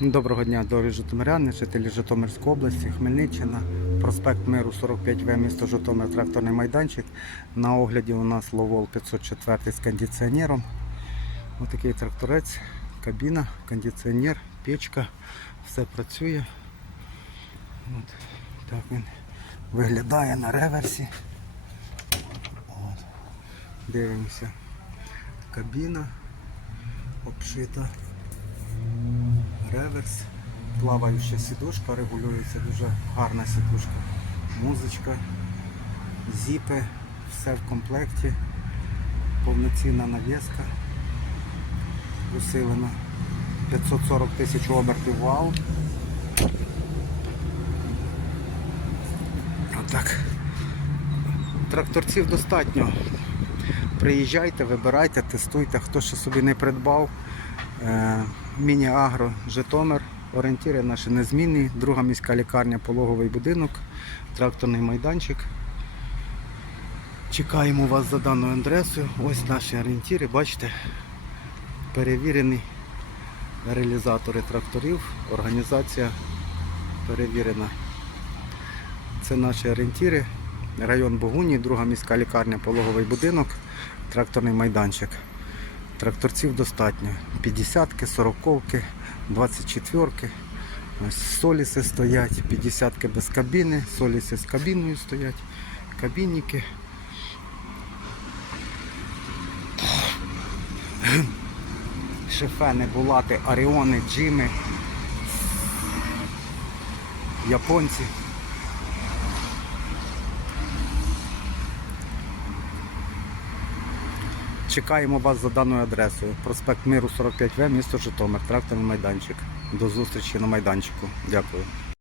Доброго дня, дорогі житомиряни, жителі Житомирської області, Хмельниччина, проспект Миру 45В, місто Житомир, тракторний майданчик. На огляді у нас Ловол 504 з кондиціонером. Ось такий тракторець, кабіна, кондиціонер, печка, все працює. От так він виглядає на реверсі. От. Дивимося. Кабіна обшита реверс, плаваюча сідушка, регулюється дуже гарна сідушка, музичка, зіпи, все в комплекті, повноцінна навіска, усилена 540 тисяч обертів вал. Отак. Тракторців достатньо. Приїжджайте, вибирайте, тестуйте, хто ще собі не придбав. Міні-агро Житомир. Орієнтири наші незмінні. Друга міська лікарня, пологовий будинок, тракторний майданчик. Чекаємо вас за даною адресою. Ось наші орієнтири, бачите, перевірені реалізатори тракторів, організація перевірена. Це наші орієнтири. Район Богуні, друга міська лікарня, пологовий будинок, тракторний майданчик. Тракторців достатньо. 50-ки, 40-ки, 24-ки. Ось соліси стоять, 50-ки без кабіни, соліси з кабіною стоять, кабінники. Шефени, булати, аріони, джими, японці. Чекаємо вас за даною адресою. Проспект Миру 45В, місто Житомир, тракторний майданчик. До зустрічі на майданчику. Дякую.